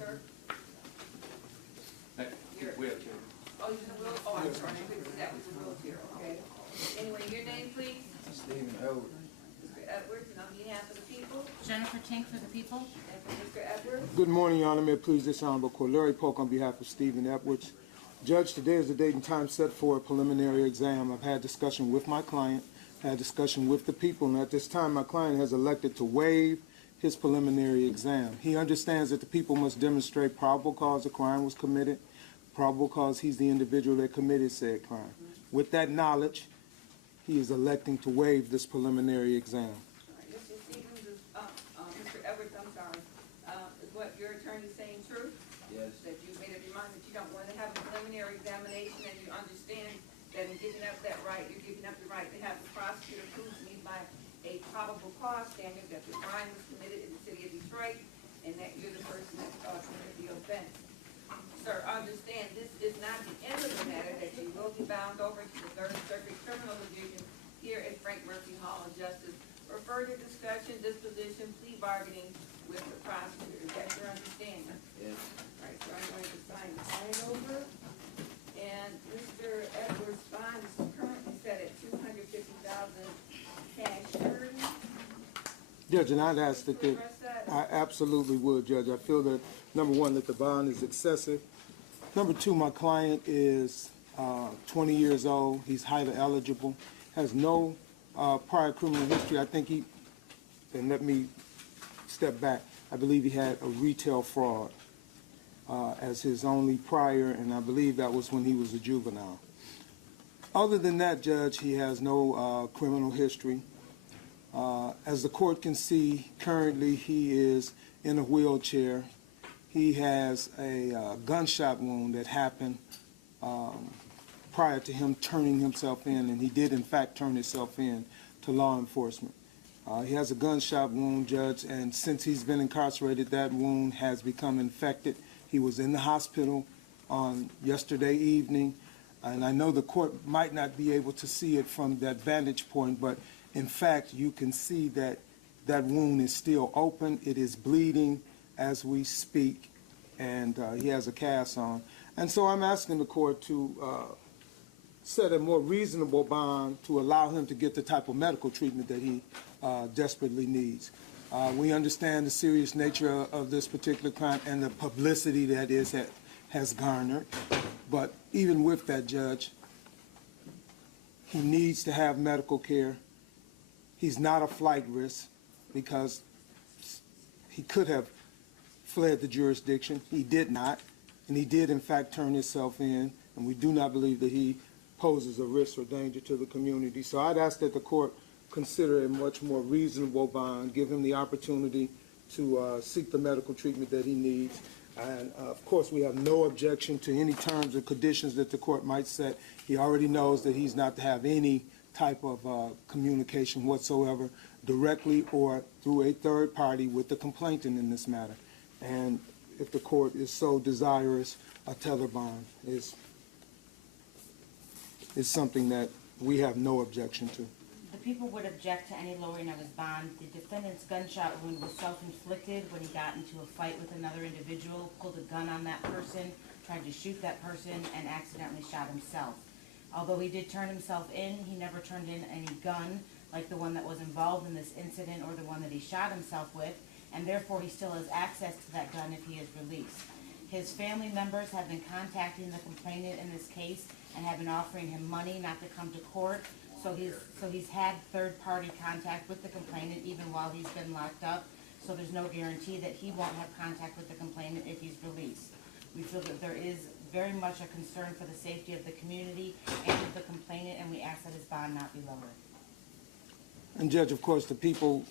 sir? Wheelchair. Oh, you're in a wheel, oh, I'm sorry, I couldn't see that was a wheelchair, okay. Anyway, your name, please? Stephen Edwards. Mr. Edwards, and on behalf of the people, Jennifer Tink for the people. and for Mr. Edwards, Good morning, Your Honor. May it please this Honorable Court. Larry Polk on behalf of Stephen Edwards. Judge, today is the date and time set for a preliminary exam. I've had discussion with my client, had discussion with the people, and at this time my client has elected to waive his preliminary exam. He understands that the people must demonstrate probable cause the crime was committed, probable cause he's the individual that committed said crime. With that knowledge, he is electing to waive this preliminary exam. all right, Mr. Stevens, is, Mr. Edwards, I'm sorry, is what your attorney's saying true? Yes. That you made up your mind that you don't want to have a preliminary examination, and you understand that in giving up that right, you're giving up the right to have the prosecutor prove to me by a probable cause standard that the crime was committed in the city of Detroit, and that you're the person that committed the offense. Sir, understand, this is not the end of the matter, that you will be bound over to the Third Circuit Criminal Division here at Frank Murphy Hall of Justice for further discussion, disposition, plea bargaining with the prosecutor. Is that your understanding? Yes. All right, so I'm going to sign the file over. And Mr. Edwards' bond is currently set at $250,000 cash surety. Judge, and I'd ask that Can you address that? I absolutely would, Judge. I feel that, number one, that the bond is excessive. Number two, my client is 20 years old. He's highly eligible, has no prior criminal history. I think and let me step back, I believe he had a retail fraud as his only prior, and I believe that was when he was a juvenile. Other than that, Judge, he has no criminal history. As the court can see, currently he is in a wheelchair. He has a gunshot wound that happened prior to him turning himself in, and he did in fact turn himself in to law enforcement. He has a gunshot wound, Judge, and since he's been incarcerated, that wound has become infected. He was in the hospital on yesterday evening, and I know the court might not be able to see it from that vantage point, but in fact, you can see that that wound is still open. It is bleeding as we speak, and he has a cast on. And so I'm asking the court to set a more reasonable bond to allow him to get the type of medical treatment that he desperately needs. We understand the serious nature of this particular crime and the publicity that has garnered. But even with that, Judge, he needs to have medical care. He's not a flight risk because he could have fled the jurisdiction. He did not, and he did in fact turn himself in, and we do not believe that he poses a risk or danger to the community. So I'd ask that the court consider a much more reasonable bond, give him the opportunity to seek the medical treatment that he needs. And of course, we have no objection to any terms or conditions that the court might set. He already knows that he's not to have any type of communication whatsoever, directly or through a third party with the complainant in this matter. And if the court is so desirous, a tether bond is something that we have no objection to. The people would object to any lowering of his bond. The defendant's gunshot wound was self-inflicted when he got into a fight with another individual, pulled a gun on that person, tried to shoot that person, and accidentally shot himself. Although he did turn himself in, he never turned in any gun like the one that was involved in this incident or the one that he shot himself with, and therefore he still has access to that gun if he is released. His family members have been contacting the complainant in this case and have been offering him money not to come to court. So he's had third-party contact with the complainant even while he's been locked up. So there's no guarantee that he won't have contact with the complainant if he's released. We feel that there is very much a concern for the safety of the community and of the complainant, and we ask that his bond not be lowered. And Judge, of course, the people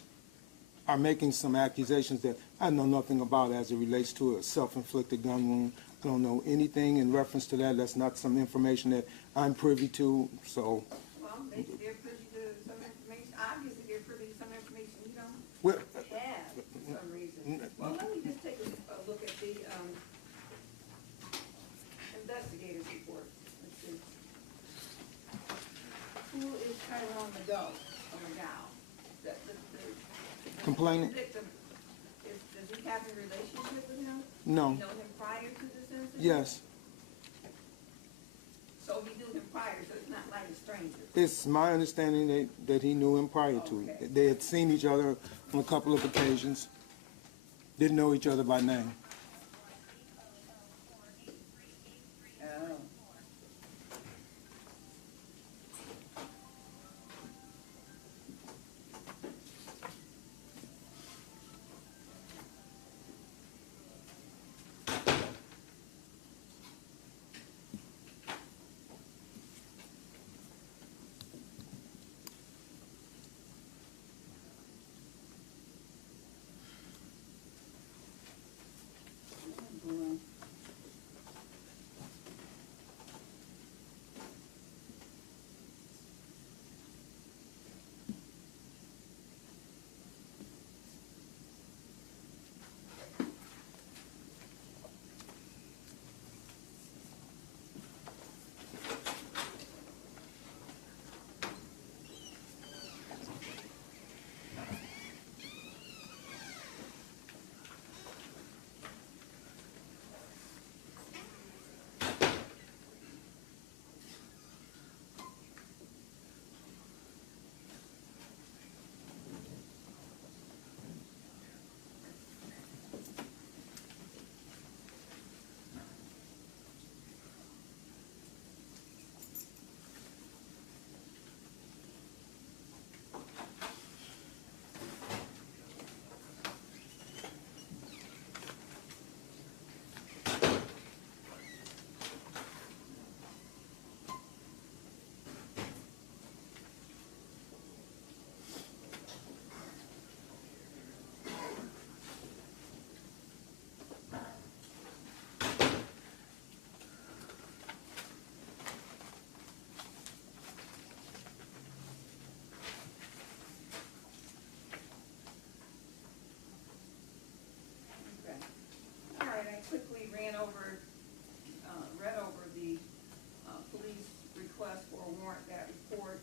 are making some accusations that I know nothing about as it relates to a self-inflicted gun wound. I don't know anything in reference to that. That's not some information that I'm privy to. So, Well, maybe they're privy to some information. Obviously, they're privy to some information you don't well, have for some reason. Well, let me just take a look at the investigator's report. Let's see. Who is Tyrone McGow or McGow? The complainant? victim, does he have a relationship with him? No. You know him prior to this incident? Yes. So he knew him prior, so it's not like a stranger. It's my understanding that he knew him prior to. Okay. They had seen each other on a couple of occasions. Didn't know each other by name. Oh. Quickly read over the police request for a warrant, that report.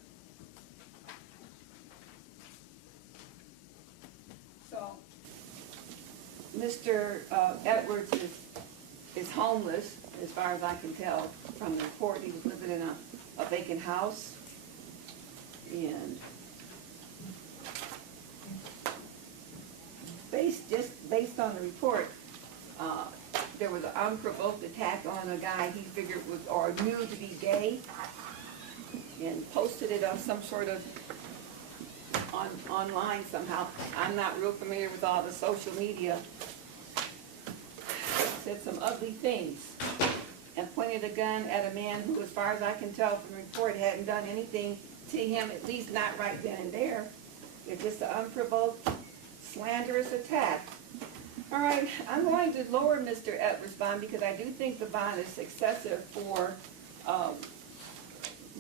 So, Mr. Edwards is homeless, as far as I can tell from the report. He was living in a vacant house, and based on the report, there was an unprovoked attack on a guy he figured was, or knew to be gay, and posted it on some sort of, online somehow. I'm not real familiar with all the social media. Said some ugly things, and pointed a gun at a man who, as far as I can tell from the report, hadn't done anything to him, at least not right then and there. It's just an unprovoked, slanderous attack. All right, I'm going to lower Mr. Edwards' bond because I do think the bond is excessive for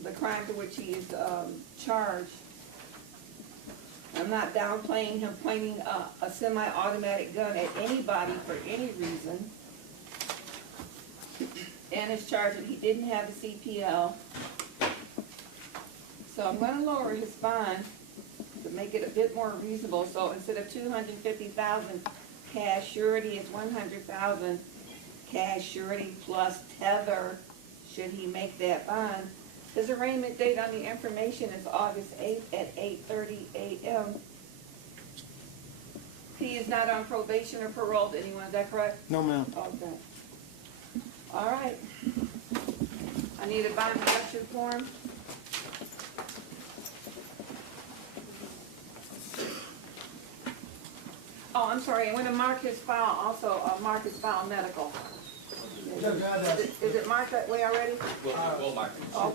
the crime to which he is charged. I'm not downplaying him pointing a semi-automatic gun at anybody for any reason. And is charged that he didn't have a CPL. So I'm going to lower his bond to make it a bit more reasonable. So instead of $250,000 cash surety, it's $100,000 cash surety plus tether, should he make that bond. His arraignment date on the information is August 8th at 8:30 a.m. He is not on probation or parole to anyone, is that correct? No, ma'am. Okay. All right. I need a bond reduction form. Oh, I'm sorry, I'm gonna mark his file also, mark his file medical. Is it marked that way already? We'll mark it. Okay.